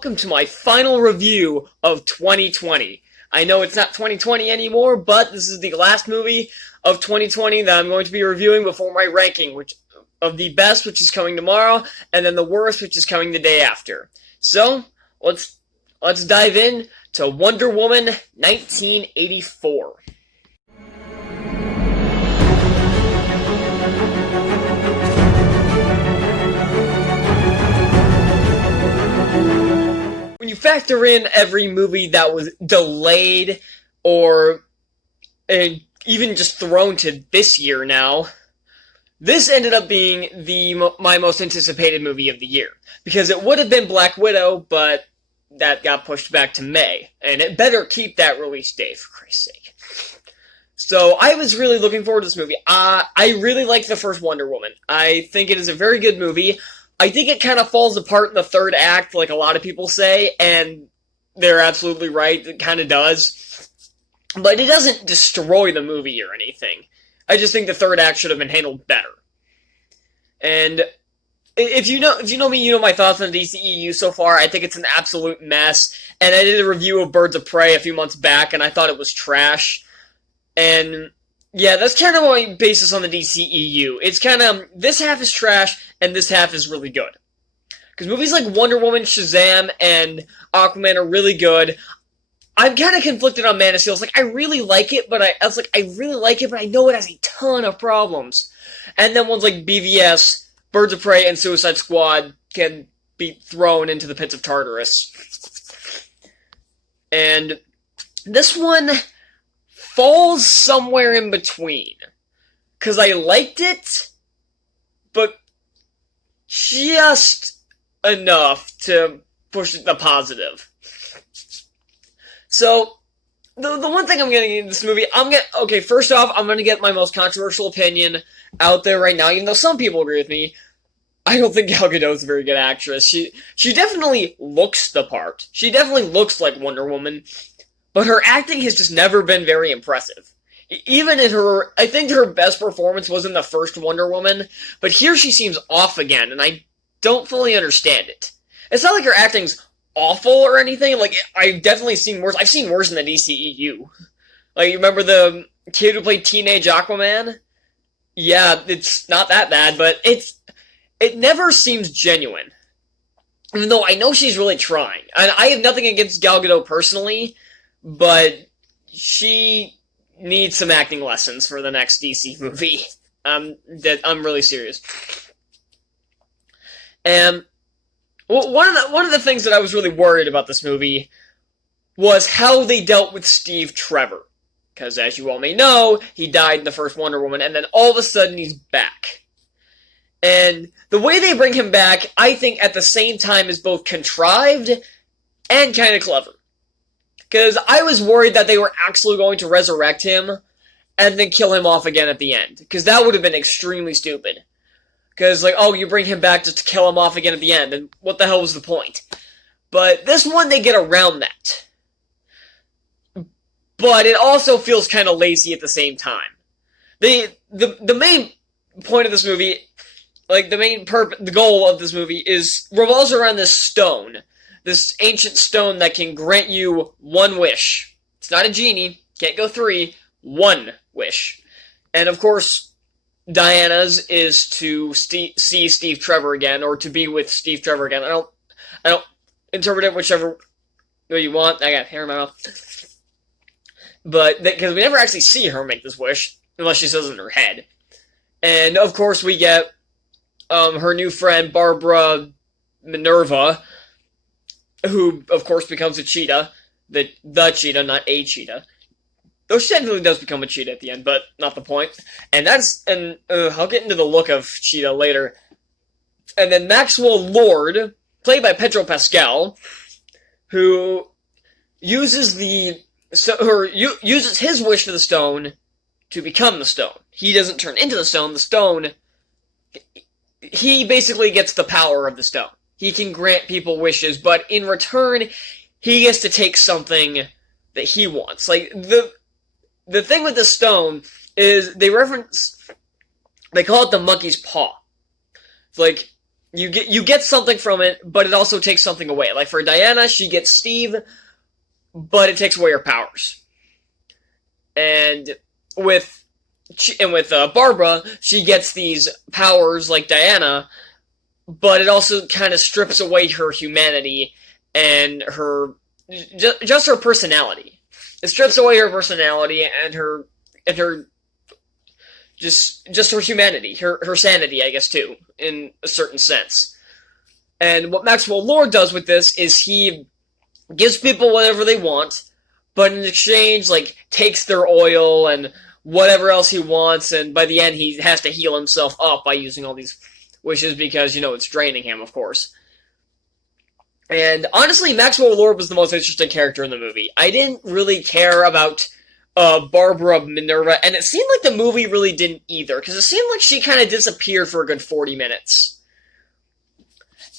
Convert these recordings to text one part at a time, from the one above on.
welcome to my final review of 2020. I know it's not 2020 anymore, but this is the last movie of 2020 that I'm going to be reviewing before my ranking, which of the best, which is coming tomorrow, and then the worst, which is coming the day after. So, let's dive in to Wonder Woman 1984. When you factor in every movie that was delayed or even just thrown to this year now, this ended up being my most anticipated movie of the year. Because it would have been Black Widow, but that got pushed back to May. And it better keep that release date, for Christ's sake. So I was really looking forward to this movie. I really liked the first Wonder Woman. I think it is a very good movie. I think it kind of falls apart in the third act, like a lot of people say, and they're absolutely right, it kind of does. But it doesn't destroy the movie or anything. I just think the third act should have been handled better. And if you know me, you know my thoughts on DCEU so far. I think it's an absolute mess. And I did a review of Birds of Prey a few months back, and I thought it was trash. And yeah, that's kind of my basis on the DCEU. It's kind of, this half is trash, and this half is really good. Because movies like Wonder Woman, Shazam, and Aquaman are really good. I'm kind of conflicted on Man of Steel. It's like, I really like it, but I really like it, but I know it has a ton of problems. And then ones like BVS, Birds of Prey, and Suicide Squad can be thrown into the pits of Tartarus. And this one falls somewhere in between. Because I liked it, but just enough to push it to positive. So, the one thing I'm going to get in this movie, okay, first off, I'm going to get my most controversial opinion out there right now, even though some people agree with me. I don't think Gal Gadot is a very good actress. She definitely looks the part. She definitely looks like Wonder Woman, but her acting has just never been very impressive. Even in I think her best performance was in the first Wonder Woman, but here she seems off again, and I don't fully understand it. It's not like her acting's awful or anything. Like, I've definitely seen worse. I've seen worse in the DCEU. Like, you remember the kid who played Teenage Aquaman? Yeah, it's not that bad, but it never seems genuine. Even though I know she's really trying. And I have nothing against Gal Gadot personally, but she needs some acting lessons for the next DC movie. I'm really serious. And one of the things that I was really worried about this movie was how they dealt with Steve Trevor. Because as you all may know, he died in the first Wonder Woman, and then all of a sudden he's back. And the way they bring him back, I think at the same time is both contrived and kind of clever. Because I was worried that they were actually going to resurrect him and then kill him off again at the end. Because that would have been extremely stupid. Because, like, oh, you bring him back just to kill him off again at the end, and what the hell was the point? But this one, they get around that. But it also feels kind of lazy at the same time. The main point of this movie, like, the goal of this movie revolves around this stone. This ancient stone that can grant you one wish. It's not a genie, can't go 3, one wish. And, of course, Diana's is to see Steve Trevor again, or to be with Steve Trevor again. I don't interpret it whichever way you want. I got hair in my mouth. But, because we never actually see her make this wish, unless she says it in her head. And, of course, we get her new friend, Barbara Minerva, who, of course, becomes a cheetah. The cheetah, not a cheetah. Though she technically does become a cheetah at the end, but not the point. And I'll get into the look of Cheetah later. And then Maxwell Lord, played by Pedro Pascal, who uses uses his wish for the stone to become the stone. He doesn't turn into the stone, he basically gets the power of the stone. He can grant people wishes, but in return, he gets to take something that he wants. Like, the thing with the stone is they call it the monkey's paw. It's like, you get something from it, but it also takes something away. Like for Diana, she gets Steve, but it takes away her powers. And with Barbara, she gets these powers like Diana, but it also kind of strips away her humanity and her just her personality. It strips away her personality and her just her humanity, her sanity, I guess, too, in a certain sense. And what Maxwell Lord does with this is he gives people whatever they want, but in exchange, like, takes their oil and whatever else he wants, and by the end he has to heal himself up by using all these wishes because, it's draining him, of course. And honestly, Maxwell Lord was the most interesting character in the movie. I didn't really care about Barbara Minerva, and it seemed like the movie really didn't either, because it seemed like she kind of disappeared for a good 40 minutes.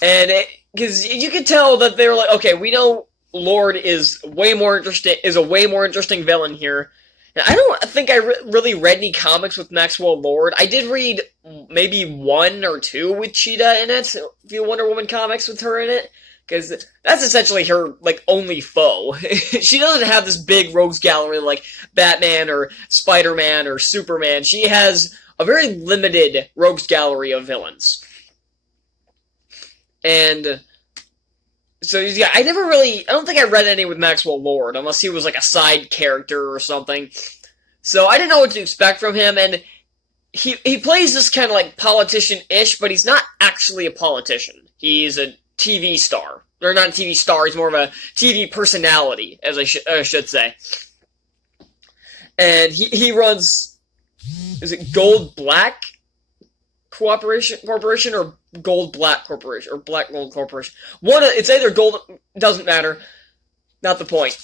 And because you could tell that they were like, okay, we know Lord is a way more interesting villain here. And I don't think I really read any comics with Maxwell Lord. I did read maybe 1 or 2 with Cheetah in it, a few Wonder Woman comics with her in it. Because that's essentially her, like, only foe. She doesn't have this big rogues gallery like Batman or Spider-Man or Superman. She has a very limited rogues gallery of villains. And so, yeah, I don't think I read any with Maxwell Lord, unless he was, like, a side character or something. So I didn't know what to expect from him, and he plays this kind of, like, politician-ish, but he's not actually a politician. He's a TV star. Or not a TV star, he's more of a TV personality, as I should say. And he runs, is it Gold Black Corporation or Gold Black Corporation, or Black Gold Corporation? It's either Gold, doesn't matter, not the point.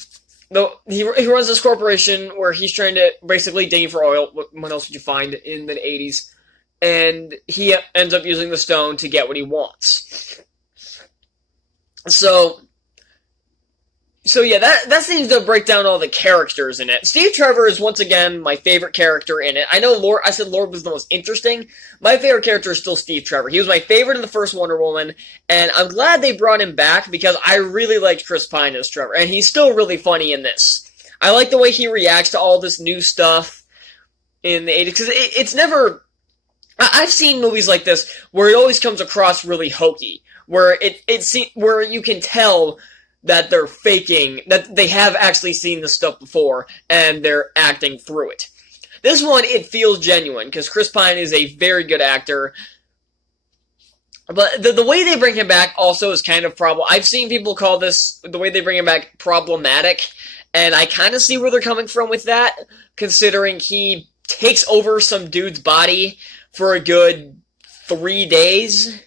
Though he runs this corporation where he's trying to basically dig for oil. What else would you find in the 80s? And he ends up using the stone to get what he wants. So yeah, that seems to break down all the characters in it. Steve Trevor is once again my favorite character in it. I know I said Lord was the most interesting. My favorite character is still Steve Trevor. He was my favorite in the first Wonder Woman, and I'm glad they brought him back because I really liked Chris Pine as Trevor, and he's still really funny in this. I like the way he reacts to all this new stuff in the 80s, because it's never... I've seen movies like this where it always comes across really hokey, where where you can tell that they're faking, that they have actually seen this stuff before, and they're acting through it. This one, it feels genuine, because Chris Pine is a very good actor, but the way they bring him back also is kind of I've seen people call this, the way they bring him back, problematic, and I kind of see where they're coming from with that, considering he takes over some dude's body for a good 3 days,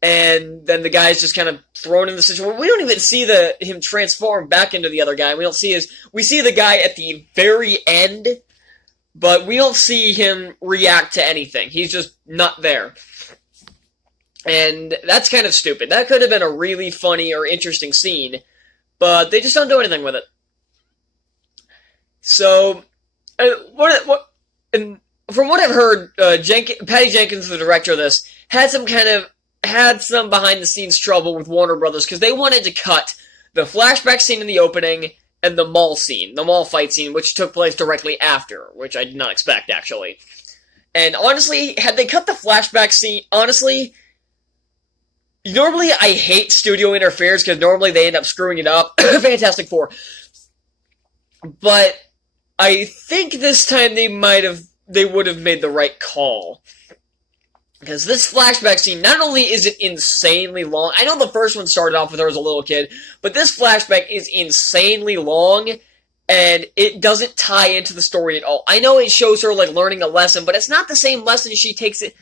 and then the guy's just kind of thrown in the situation. We don't even see him transform back into the other guy. We see the guy at the very end, but we don't see him react to anything. He's just not there. And that's kind of stupid. That could have been a really funny or interesting scene, but they just don't do anything with it. So, from what I've heard, Patty Jenkins, the director of this, had some behind-the-scenes trouble with Warner Brothers because they wanted to cut the flashback scene in the opening and the mall fight scene, which took place directly after, which I did not expect, actually. And honestly, had they cut the flashback scene, normally I hate studio interference because normally they end up screwing it up. Fantastic Four. But I think this time they would have made the right call. Because this flashback scene, not only is it insanely long, I know the first one started off with her as a little kid, but this flashback is insanely long, and it doesn't tie into the story at all. I know it shows her, like, learning a lesson, but it's not the same lesson she takes it.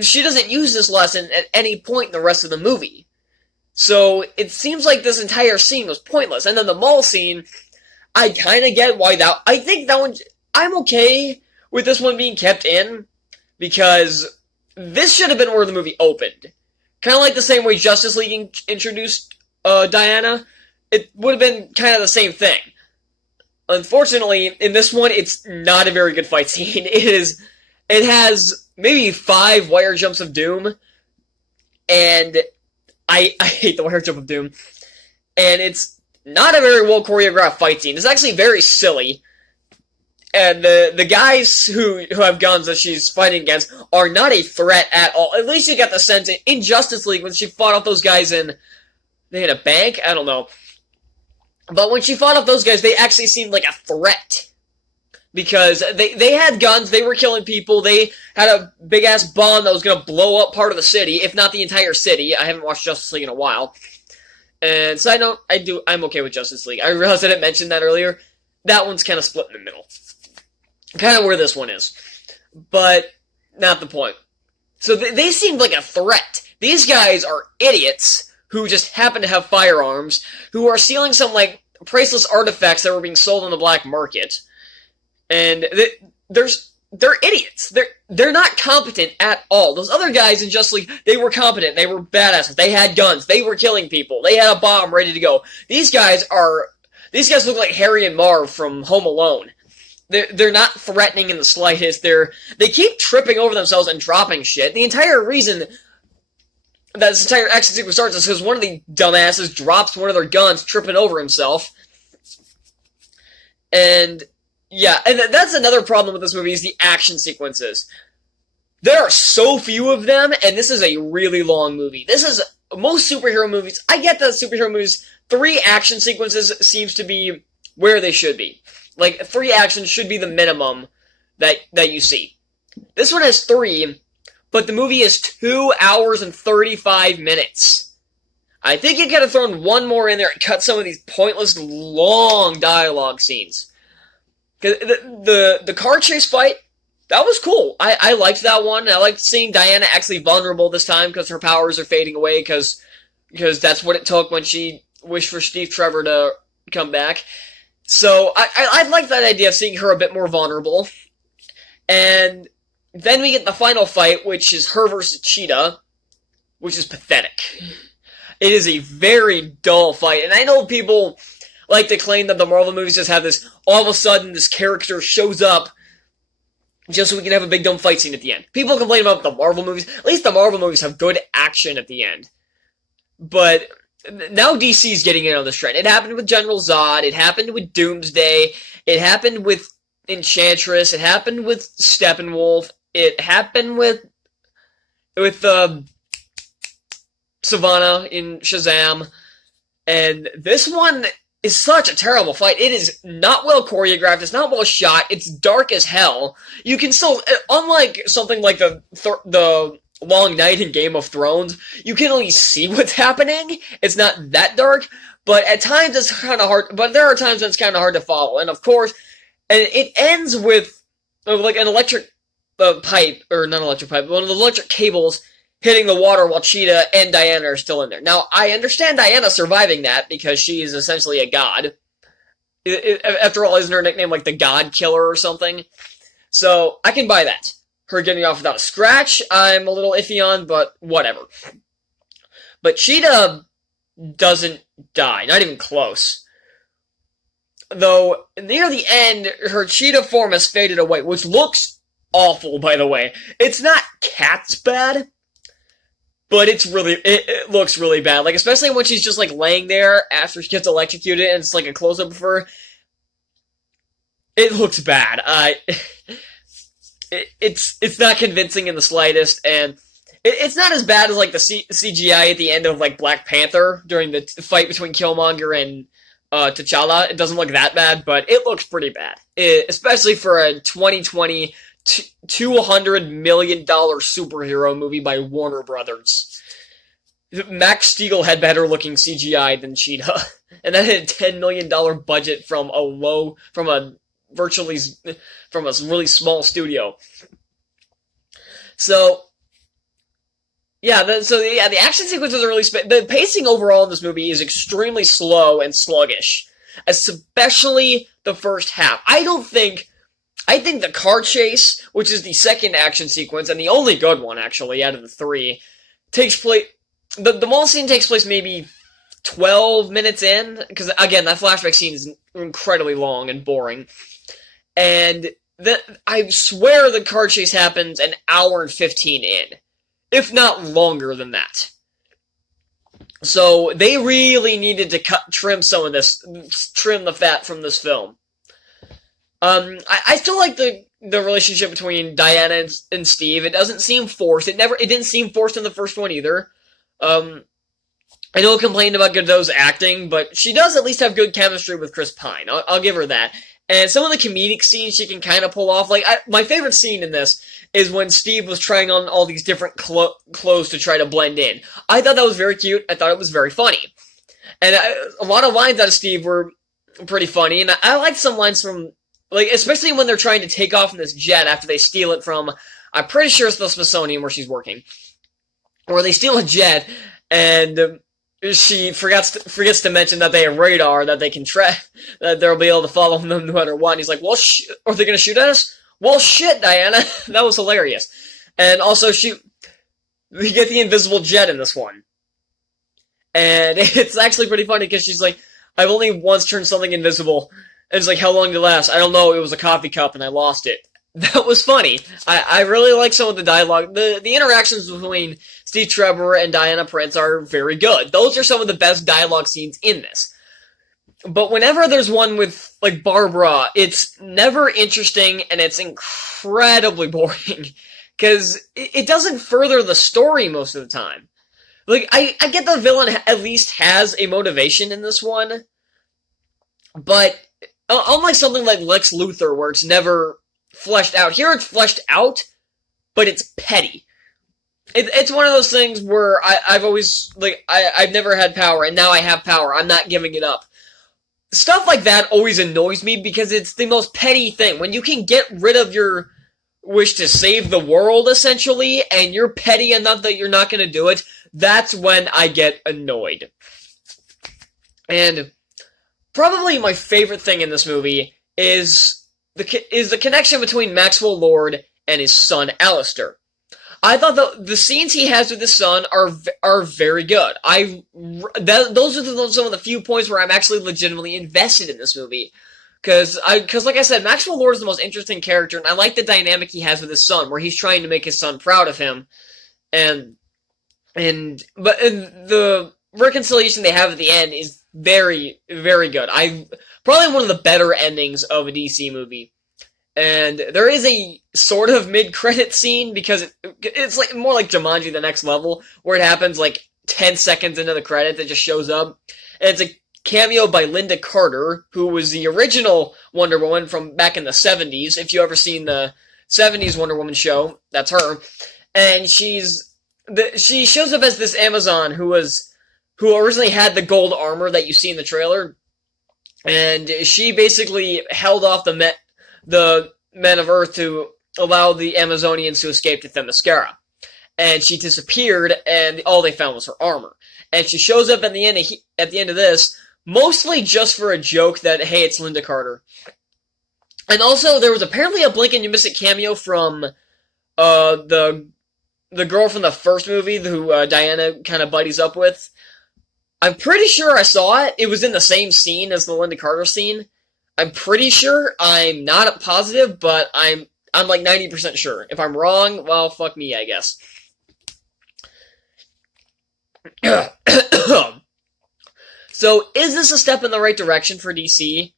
She doesn't use this lesson at any point in the rest of the movie. So, it seems like this entire scene was pointless. And then the mall scene, I kind of get why I think that one, I'm okay with this one being kept in, because this should have been where the movie opened. Kind of like the same way Justice League introduced Diana. It would have been kind of the same thing. Unfortunately, in this one, it's not a very good fight scene. It has maybe 5 wire jumps of doom. and I hate the wire jump of doom, and it's not a very well choreographed fight scene. It's actually very silly. And the guys who have guns that she's fighting against are not a threat at all. At least you got the sense in Justice League when she fought off those guys they had a bank? I don't know. But when she fought off those guys, they actually seemed like a threat. Because they had guns, they were killing people, they had a big-ass bomb that was going to blow up part of the city, if not the entire city. I haven't watched Justice League in a while. And side note, I'm okay with Justice League. I realized I didn't mention that earlier. That one's kind of split in the middle. Kind of where this one is. But, not the point. So they seemed like a threat. These guys are idiots who just happen to have firearms, who are stealing some, like, priceless artifacts that were being sold on the black market. And they're idiots. They're not competent at all. Those other guys in Justice League, they were competent. They were badasses. They had guns. They were killing people. They had a bomb ready to go. These guys look like Harry and Marv from Home Alone. They're not threatening in the slightest. They keep tripping over themselves and dropping shit. The entire reason that this entire action sequence starts is because one of the dumbasses drops one of their guns, tripping over himself. And yeah, and that's another problem with this movie is the action sequences. There are so few of them, and this is a really long movie. Most superhero movies, I get that superhero movies, 3 action sequences seems to be where they should be. Like, 3 actions should be the minimum that you see. This one has 3, but the movie is 2 hours and 35 minutes. I think you could have thrown one more in there and cut some of these pointless, long dialogue scenes. The car chase fight, that was cool. I liked that one. I liked seeing Diana actually vulnerable this time because her powers are fading away because that's what it took when she wished for Steve Trevor to come back. So, I like that idea of seeing her a bit more vulnerable. And then we get the final fight, which is her versus Cheetah, which is pathetic. It is a very dull fight, and I know people like to claim that the Marvel movies just have this, all of a sudden, this character shows up just so we can have a big dumb fight scene at the end. People complain about the Marvel movies. At least the Marvel movies have good action at the end. But now DC's getting in on this trend. It happened with General Zod. It happened with Doomsday. It happened with Enchantress. It happened with Steppenwolf. It happened with Savannah in Shazam. And this one is such a terrible fight. It is not well choreographed. It's not well shot. It's dark as hell. You can still, unlike something like the Long Night in Game of Thrones, you can only see what's happening. It's not that dark, but at times it's kind of hard. But there are times when it's kind of hard to follow. And of course, and it ends with like an electric pipe, or not electric pipe, one of the electric cables hitting the water while Cheetah and Diana are still in there. Now, I understand Diana surviving that because she is essentially a god. After all, isn't her nickname like the God Killer or something? So, I can buy that. Her getting off without a scratch, I'm a little iffy on, but whatever. But Cheetah doesn't die, not even close. Though, near the end, her Cheetah form has faded away, which looks awful, by the way. It's not cat's bad, but it looks really bad. Like, especially when she's just, like, laying there after she gets electrocuted, and it's, like, a close-up of her. It looks bad. It's not convincing in the slightest, and it's not as bad as, like, the CGI at the end of, like, Black Panther during the fight between Killmonger and T'Challa. It doesn't look that bad, but it looks pretty bad. Especially for a 2020 $200 million superhero movie by Warner Brothers. Max Steel had better looking CGI than Cheetah, and that had a $10 million budget from a really small studio. So, the action sequences are really the pacing overall in this movie is extremely slow and sluggish, especially the first half. I think the car chase, which is the second action sequence, and the only good one, actually, out of the 3, takes place. The mall scene takes place maybe 12 minutes in, because, again, that flashback scene is incredibly long and boring. And I swear the car chase happens an hour and 15 in, if not longer than that. So they really needed to trim the fat from this film. I still like the relationship between Diana and Steve. It doesn't seem forced. It didn't seem forced in the first one either. I know I complained about Godot's acting, but she does at least have good chemistry with Chris Pine. I'll give her that. And some of the comedic scenes she can kind of pull off. Like, my favorite scene in this is when Steve was trying on all these different clothes to try to blend in. I thought that was very cute. I thought it was very funny. And a lot of lines out of Steve were pretty funny. And I liked some lines from, like, especially when they're trying to take off in this jet after they steal it from, I'm pretty sure it's the Smithsonian where she's working. Where they steal a jet, and she forgets to mention that they have radar, that they can track, that they'll be able to follow them no matter what. And he's like, well, are they going to shoot at us? Well, shit, Diana. That was hilarious. And also, we get the invisible jet in this one. And it's actually pretty funny, because she's like, I've only once turned something invisible. And it's like, how long did it last? I don't know, it was a coffee cup and I lost it. That was funny. I really like some of the dialogue. The interactions between Steve Trevor and Diana Prince are very good. Those are some of the best dialogue scenes in this. But whenever there's one with, like, Barbara, it's never interesting and it's incredibly boring. Because it doesn't further the story most of the time. Like, I get the villain at least has a motivation in this one. But unlike something like Lex Luthor, where it's never fleshed out. Here it's fleshed out, but it's petty. It's one of those things where I've always, like, I've never had power, and now I have power. I'm not giving it up. Stuff like that always annoys me, because it's the most petty thing. When you can get rid of your wish to save the world, essentially, and you're petty enough that you're not going to do it, that's when I get annoyed. And probably my favorite thing in this movie is the connection between Maxwell Lord and his son, Alistair. I thought the scenes he has with his son are very good. Those are some of the few points where I'm actually legitimately invested in this movie. Because like I said, Maxwell Lord is the most interesting character, and I like the dynamic he has with his son, where he's trying to make his son proud of him. But the reconciliation they have at the end is very, very good. Probably one of the better endings of a DC movie. And there is a sort of mid-credit scene, because it's like more like Jumanji: The Next Level, where it happens like 10 seconds into the credits, it just shows up. And it's a cameo by Linda Carter, who was the original Wonder Woman from back in the 70s. If you ever seen the 70s Wonder Woman show, that's her. And she shows up as this Amazon who originally had the gold armor that you see in the trailer. And she basically held off the men of Earth to allow the Amazonians to escape to Themyscira. And she disappeared, and all they found was her armor. And she shows up at the end of this, mostly just for a joke that, hey, it's Linda Carter. And also, there was apparently a blink and you miss it cameo from the girl from the first movie who Diana kind of buddies up with. I'm pretty sure I saw it. It was in the same scene as the Linda Carter scene. I'm pretty sure. I'm not positive, but I'm like 90% sure. If I'm wrong, well, fuck me, I guess. So, is this a step in the right direction for DC?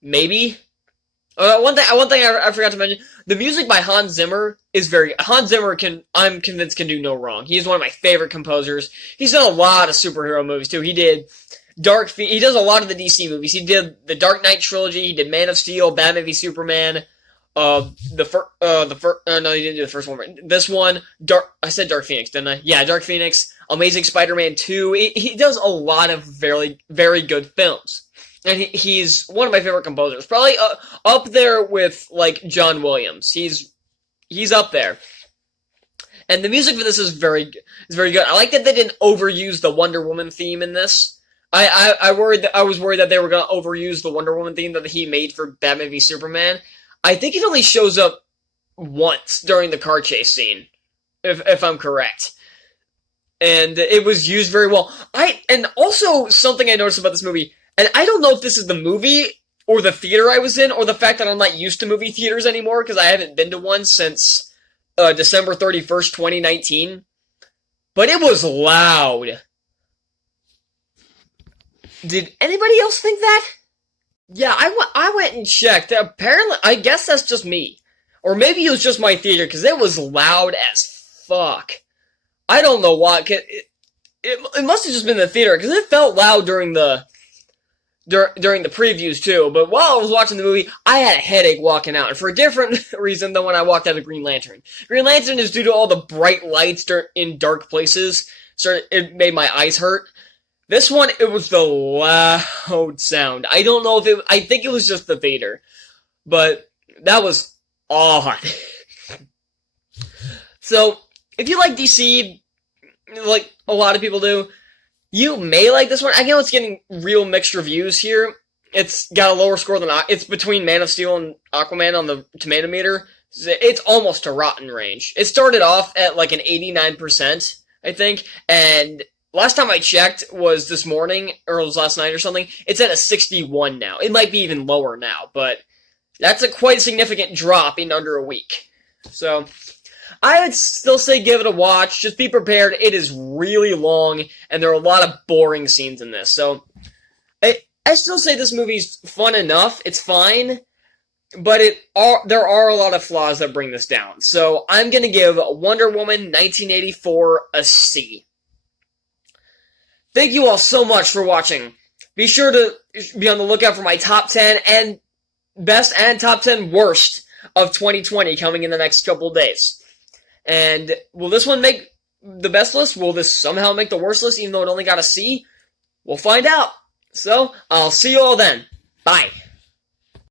Maybe. One thing I forgot to mention: the music by Hans Zimmer is Hans Zimmer I'm convinced can do no wrong. He's one of my favorite composers. He's done a lot of superhero movies too. He does a lot of the DC movies. He did the Dark Knight trilogy. He did Man of Steel, Batman v Superman. No, he didn't do the first one. This one, I said Dark Phoenix, didn't I? Yeah, Dark Phoenix, Amazing Spider-Man 2. He does a lot of very, very good films. And he's one of my favorite composers. Probably up there with, like, John Williams. He's up there. And the music for this is very good. I like that they didn't overuse the Wonder Woman theme in this. I was worried that they were going to overuse the Wonder Woman theme that he made for Batman v Superman. I think it only shows up once during the car chase scene, if I'm correct. And it was used very well. And also, something I noticed about this movie, and I don't know if this is the movie or the theater I was in, or the fact that I'm not used to movie theaters anymore, because I haven't been to one since December 31st, 2019. but it was loud. Did anybody else think that? Yeah, I went and checked. Apparently, I guess that's just me. Or maybe it was just my theater, because it was loud as fuck. I don't know why. It must have just been the theater, because it felt loud during the previews too. But while I was watching the movie, I had a headache walking out, and for a different reason than when I walked out of Green Lantern. Green Lantern is due to all the bright lights in dark places, so it made my eyes hurt. This one, it was the loud sound. I don't know if I think it was just the theater, but that was odd. So, if you like DC, like a lot of people do, you may like this one. I know it's getting real mixed reviews here. It's got a lower score than it's between Man of Steel and Aquaman on the tomato meter. It's almost a rotten range. It started off at like an 89%, I think, and last time I checked was this morning, or it was last night or something. It's at a 61 now. It might be even lower now, but that's a quite significant drop in under a week. So, I would still say give it a watch. Just be prepared. It is really long, and there are a lot of boring scenes in this. So, I still say this movie's fun enough. It's fine, but there are a lot of flaws that bring this down. So, I'm going to give Wonder Woman 1984 a C. Thank you all so much for watching. Be sure to be on the lookout for my top 10 and best and top 10 worst of 2020 coming in the next couple of days. And will this one make the best list? Will this somehow make the worst list even though it only got a C? We'll find out. So, I'll see you all then. Bye.